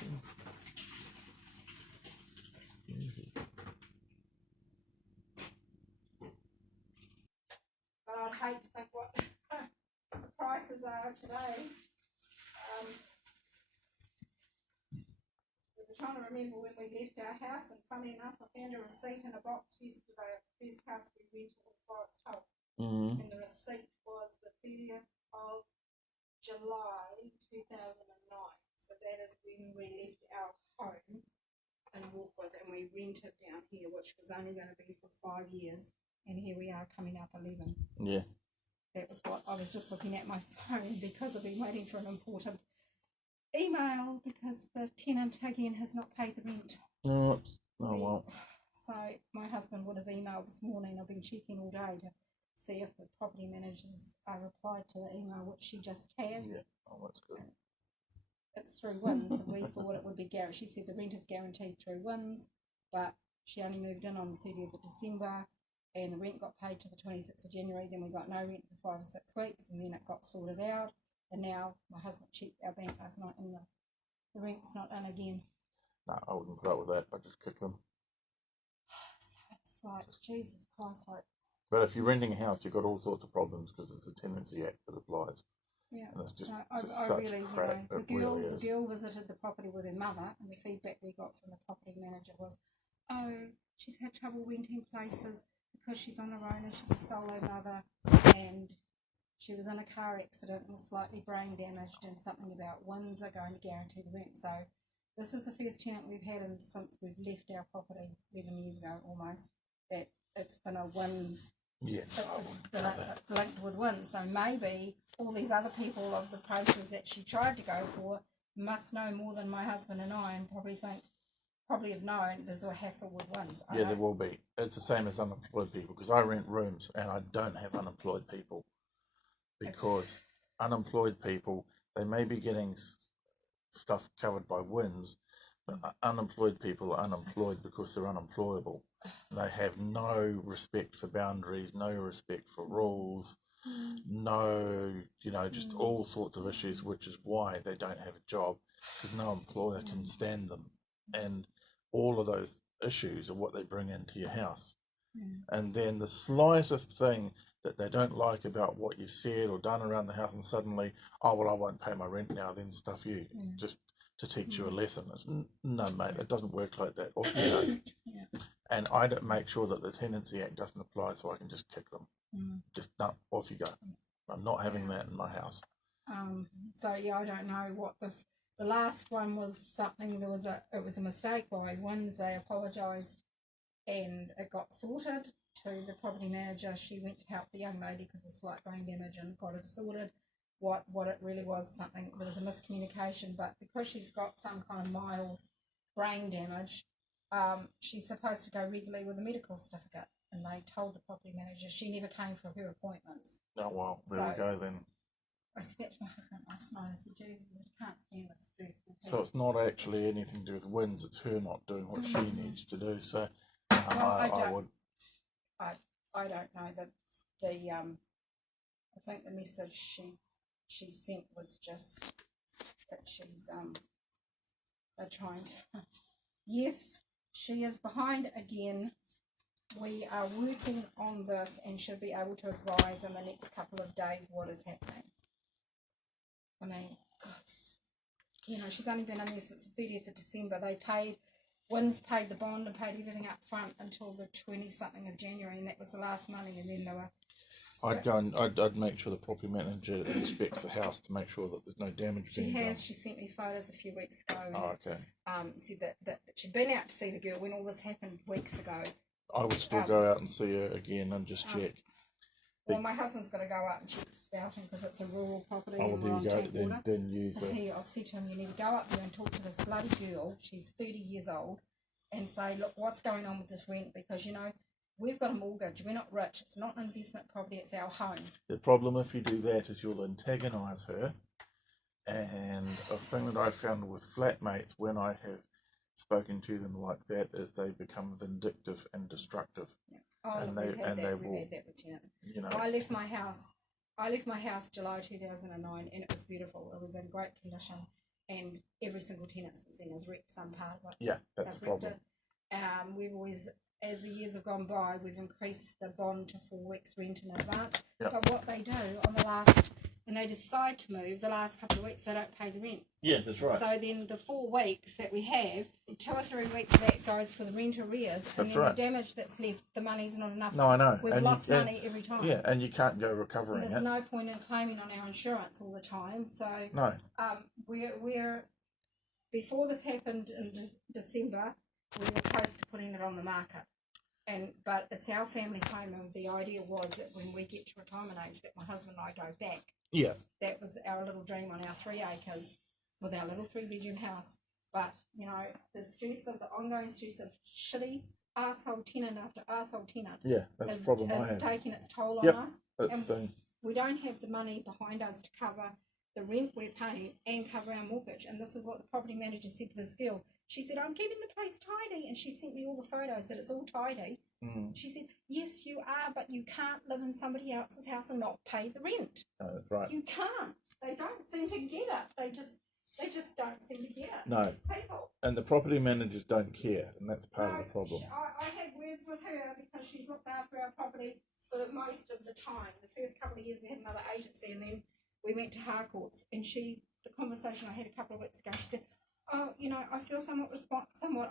But I'd hate to think what the prices are today. We were trying to remember when we left our house, and funny enough, I found a receipt in a box yesterday of the first house we rented in Forest Hill. And the receipt was the 30th of July 2009. So that is when we left our home in Warkworth, and we rented down here, which was only going to be for 5 years. And here we are coming up 11. Yeah. That was what I was just looking at my phone because I've been waiting for an important email because the tenant again has not paid the rent. Oh well. So my husband would have emailed this morning. I've been checking all day to see if the property managers replied to the email, which she just has. Yeah. Oh, that's good. It's through Wins, and we thought it would be guaranteed. She said the rent is guaranteed through Wins, but she only moved in on the 30th of December, and the rent got paid to the 26th of January. Then we got no rent for 5 or 6 weeks, and then it got sorted out. And now my husband checked our bank last night, and the rent's not in again. No, I wouldn't put up with that. I'd just kick them. So it's like, Jesus Christ, like. But if you're renting a house, you've got all sorts of problems because it's a Tenancy Act that applies. Yeah, and it's just, so just I such really, crap. the girl visited the property with her mother, and the feedback we got from the property manager was, oh, she's had trouble renting places because she's on her own and she's a solo mother, and she was in a car accident and was slightly brain damaged, and something about Wins are going to guarantee the rent. So this is the first tenant we've had since we've left our property 11 years ago almost, that it's been a Wins. Yeah, linked with Wins. So maybe all these other people of the places that she tried to go for must know more than my husband and I, and probably have known there's a hassle with Wins. Yeah, there will be. It's the same as unemployed people, because I rent rooms and I don't have unemployed people, because unemployed people, they may be getting stuff covered by Wins, but unemployed people are unemployed because they're unemployable. They have no respect for boundaries, no respect for rules, no, just all sorts of issues, which is why they don't have a job, because no employer can stand them. And all of those issues are what they bring into your house. And then the slightest thing that they don't like about what you've said or done around the house, and suddenly, oh, well, I won't pay my rent now, then stuff you, just to teach you a lesson. It's, no, mate, it doesn't work like that. Off you go. And I don't make sure that the Tenancy Act doesn't apply, so I can just kick them. Just, no, off you go. I'm not having that in my house. So yeah, I don't know what this. The last one was something. It was a mistake by Wins. They apologised, and it got sorted to the property manager. She went to help the young lady because of slight brain damage and got it sorted. What it really was, something, there was a miscommunication, but because she's got some kind of mild brain damage, she's supposed to go regularly with a medical certificate, and they told the property manager she never came for her appointments. Oh, well, there we go then. I said that to my husband last night. I said, Jesus, I can't stand this stress. So it's not actually anything to do with Wins, it's her not doing what she needs to do. So I don't know. I think the message she sent was just that she's they're trying to. Yes, she is behind again. We are working on this and should be able to advise in the next couple of days what is happening. I mean, she's only been in there since the 30th of December. Wins paid the bond and paid everything up front until the 20-something of January, and that was the last money, and then they were... I'd make sure the property manager inspects the house to make sure that there's no damage being done. She sent me photos a few weeks ago. And, oh, okay. Said that she'd been out to see the girl when all this happened weeks ago. I would still go out and see her again and just check. Well, my husband's got to go out and check the spouting because it's a rural property. Oh, there you go. Then use so I've said to him, you need to go up there and talk to this bloody girl. She's 30 years old, and say, look, what's going on with this rent? Because, we've got a mortgage. We're not rich. It's not an investment property. It's our home. The problem if you do that is you'll antagonise her. And a thing that I found with flatmates when I have spoken to them like that is they become vindictive and destructive. Yeah. Oh, we've had that with tenants. I left my house July 2009, and it was beautiful. It was in great condition, and every single tenant since then has wrecked some part of it. Yeah, that's the problem. We've always, as the years have gone by, we've increased the bond to 4 weeks rent in advance. Yep. But what they do on the last, when they decide to move, the last couple of weeks, they don't pay the rent. Yeah, that's right. So then the 4 weeks that we have, 2 or 3 weeks of that goes for the rent arrears, and then right. the damage that's left, the money's not enough. No, I know. We've And lost money every time. Yeah, and you can't go recovering There's it. no point in claiming on our insurance all the time. So No. we're before this happened in December, we were close to putting it on the market. But it's our family home, and the idea was that when we get to retirement age, that my husband and I go back. Yeah. That was our little dream on our 3 acres with our little 3-bedroom house. But, you know, the stress of the ongoing stress of shitty arsehole tenant after arsehole tenant Yeah, that's the problem I is have. taking its toll on Yep, us. that's And the thing. we don't have the money behind us to cover the rent we're paying and cover our mortgage. And this is what the property manager said to this girl. She said, I'm keeping the place tidy. And she sent me all the photos that it's all tidy. Mm. She said, yes, you are, but you can't live in somebody else's house and not pay the rent. No, that's right. You can't. They don't seem to get it. They just don't seem to get it. No. People. And the property managers don't care, and that's part of the problem. I had words with her because she's looked after our property for most of the time. The first couple of years we had another agency, and then we went to Harcourts, and the conversation I had a couple of weeks ago, she said, oh, you know, I feel somewhat responsible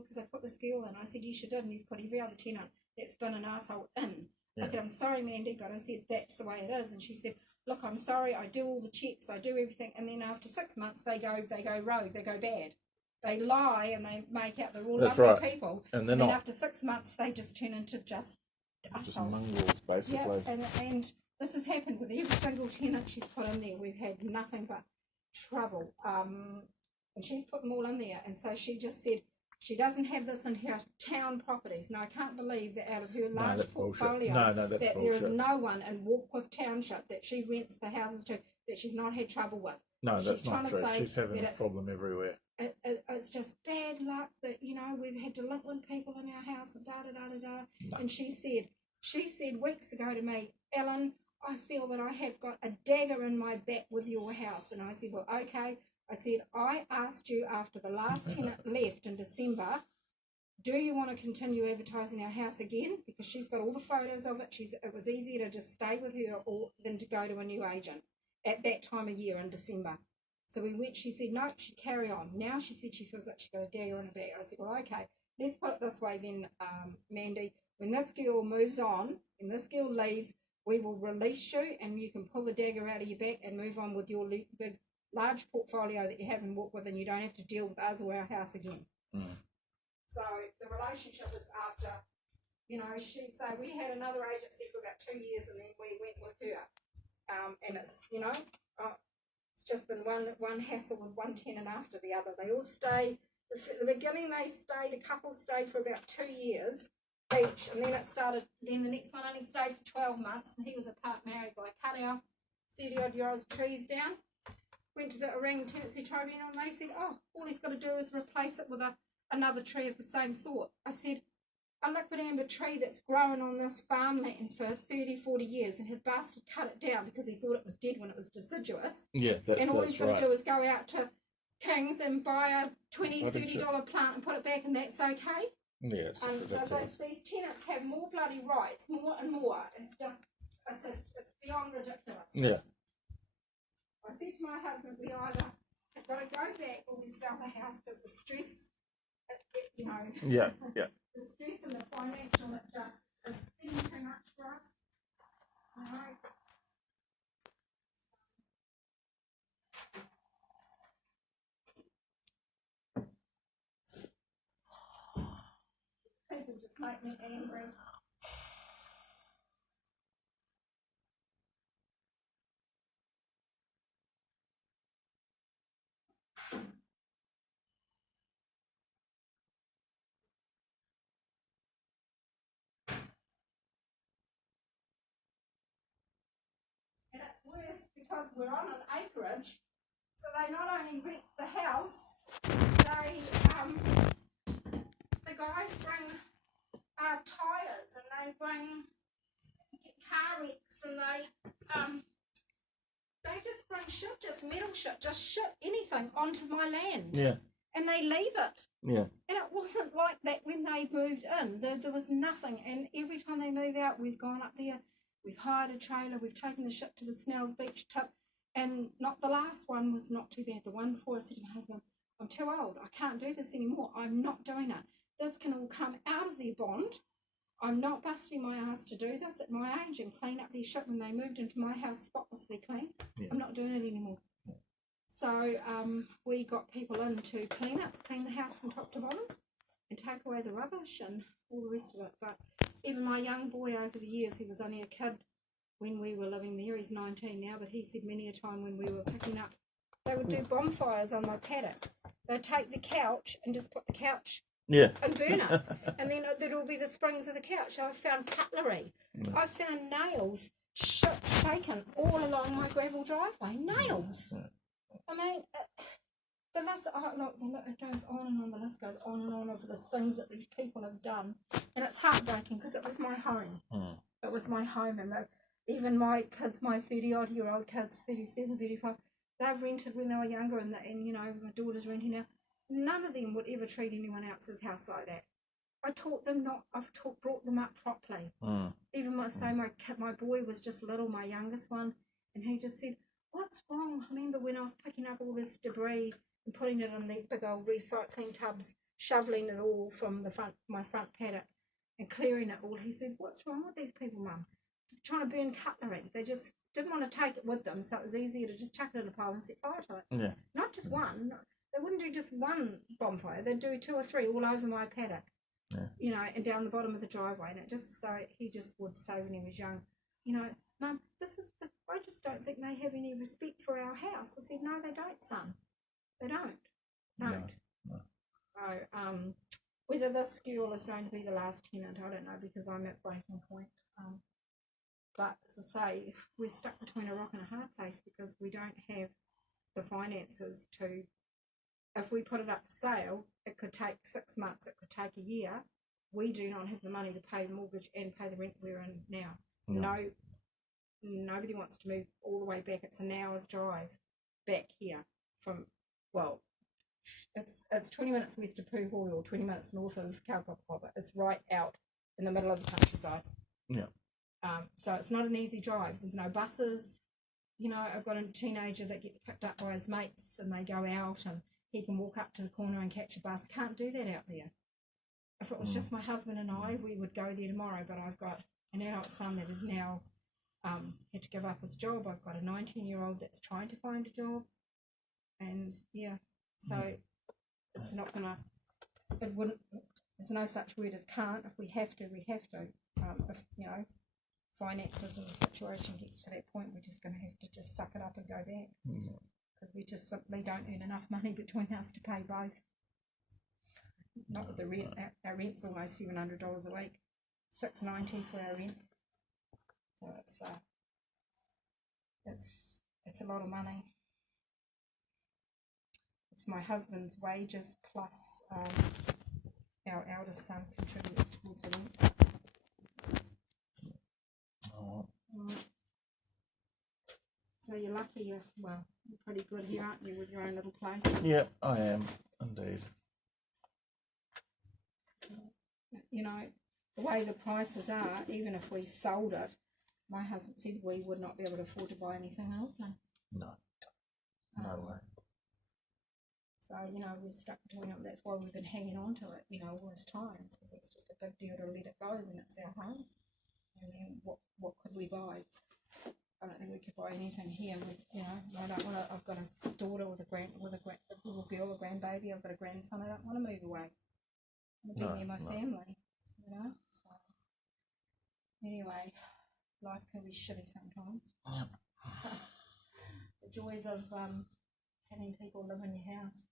because I put this girl in. I said, yes, you did, and you've put every other tenant that's been an arsehole in. Yeah. I said, I'm sorry, Mandy, but I said, that's the way it is. And she said, look, I'm sorry, I do all the checks, I do everything, and then after 6 months they go rogue, they go bad. They lie and they make out they're all lovely people, and then after 6 months they just turn into just mongrels, basically. Yeah, and this has happened with every single tenant she's put in there. We've had nothing but trouble, and she's put them all in there. And so she just said she doesn't have this in her town properties. Now I can't believe that out of her large portfolio that there is no one in Warkworth Township that she rents the houses to that she's not had trouble with. No, that's not true. She's having a problem everywhere. It's just bad luck that, you know, we've had delinquent people in our house and No. And she said weeks ago to me, Ellen, I feel that I have got a dagger in my back with your house. And I said, well, okay. I said, I asked you after the last tenant left in December, do you want to continue advertising our house again? Because she's got all the photos of it. It was easier to just stay with her than to go to a new agent at that time of year in December. So we went, she said, no, she'd carry on. Now she said she feels like she's got a dagger in her back. I said, well, okay, let's put it this way then, Mandy. When this girl moves on, when this girl leaves, we will release you and you can pull the dagger out of your back and move on with your big, large portfolio that you have and walk with, and you don't have to deal with us or our house again. Mm. So the relationship was after, you know, so we had another agency for about 2 years and then we went with her. And it's, you know, it's just been one hassle with one tenant after the other. They all stay, at the beginning a couple stayed for about 2 years each, and then the next one only stayed for 12 months, and he was a part married guy. Cut our 30-odd-year-old trees down, went to the Orangutan Tenancy Tribunal, and they said, oh, all he's got to do is replace it with another tree of the same sort. I said, a liquid amber tree that's grown on this farmland for 30, 40 years, and her bastard cut it down because he thought it was dead when it was deciduous. Yeah, and all he's got to do is go out to Kings and buy a $20, $30 plant and put it back, and that's okay. Yeah, it's just ridiculous. These tenants have more bloody rights, more and more. It's beyond ridiculous. Yeah. I said to my husband, we either have got to go back or we sell the house because the stress, you know. Yeah, yeah. The stress and the financial, it's getting too much for us. You know. People just make me angry. And it's worse because we're on an acreage, so they not only rent the house, the guys bring tyres and they bring car wrecks, and they they just bring shit, just metal shit, just shit, anything onto my land. Yeah. And they leave it. Yeah. And it wasn't like that when they moved in. There was nothing. And every time they move out, we've gone up there, we've hired a trailer, we've taken the shit to the Snells Beach tip. And not the last one was not too bad. The one before, I said to my husband, I'm too old. I can't do this anymore. I'm not doing it. This can all come out of their bond. I'm not busting my ass to do this at my age and clean up their shit when they moved into my house spotlessly clean. Yeah. I'm not doing it anymore. So we got people in to clean the house from top to bottom and take away the rubbish and all the rest of it. But even my young boy over the years, he was only a kid when we were living there. He's 19 now, but he said many a time when we were picking up, they would do bonfires on my paddock. They'd take the couch and just put the couch Yeah. and burn it. And then there'd all be the springs of the couch. I found cutlery. I found nails shaken all along my gravel driveway. Nails. I mean, the list, it goes on and on, the list goes on and on of the things that these people have done. And it's heartbreaking because it was my home. It was my home. And even my kids, my 30-odd-year-old kids, 37, 35, they've rented when they were younger, and you know, my daughter's renting now. None of them would ever treat anyone else's house like that. I taught them not, brought them up properly. Even my boy was just little, my youngest one, and he just said, what's wrong? I remember when I was picking up all this debris and putting it in the big old recycling tubs, shoveling it all from my front paddock and clearing it all. He said, what's wrong with these people, Mum? Trying to burn cutlery. They just didn't want to take it with them, so it was easier to just chuck it in a pile and set fire to it. Yeah. Not just one. They wouldn't do just one bonfire. They'd do 2 or 3 all over my paddock. Yeah. You know, and down the bottom of the driveway. And it just, so he just would say when he was young, you know, Mum, I just don't think they have any respect for our house. I said, no, they don't, son. They don't. No. So, whether this girl is going to be the last tenant, I don't know, because I'm at breaking point. But as I say, we're stuck between a rock and a hard place because we don't have the finances to, if we put it up for sale, it could take 6 months, it could take a year. We do not have the money to pay the mortgage and pay the rent we're in now. No, nobody wants to move all the way back. It's an hour's drive back here from, well, it's 20 minutes west of Puhoi or 20 minutes north of Kaupapa. It's right out in the middle of the countryside. Yeah. So it's not an easy drive. There's no buses. You know, I've got a teenager that gets picked up by his mates and they go out and he can walk up to the corner and catch a bus. Can't do that out there. If it was just my husband and I, we would go there tomorrow, but I've got an adult son that has now had to give up his job. I've got a 19-year-old that's trying to find a job. And, yeah, so it's not going to, it wouldn't, there's no such word as can't. If we have to, we have to. If, you know, finances and the situation gets to that point, we're just going to have to just suck it up and go back because we just simply don't earn enough money between us to pay both. Not with the rent. Our rent's almost $700 a week, $690 for our rent. So it's a lot of money. It's my husband's wages plus our eldest son contributes towards the rent. So you're lucky, you're pretty good here, aren't you, with your own little place? Yeah, I am, indeed. You know, the way the prices are, even if we sold it, my husband said we would not be able to afford to buy anything else. No way. So, you know, we're stuck between them. That's why we've been hanging on to it, you know, all this time, because it's just a big deal to let it go when it's our home. And then what could we buy? I don't think we could buy anything here. You know, I don't want to. I've got a daughter with a little girl, a grandbaby. I've got a grandson. I don't want to move away. I want to be near my family. You know. So anyway, life can be shitty sometimes. The joys of having people live in your house.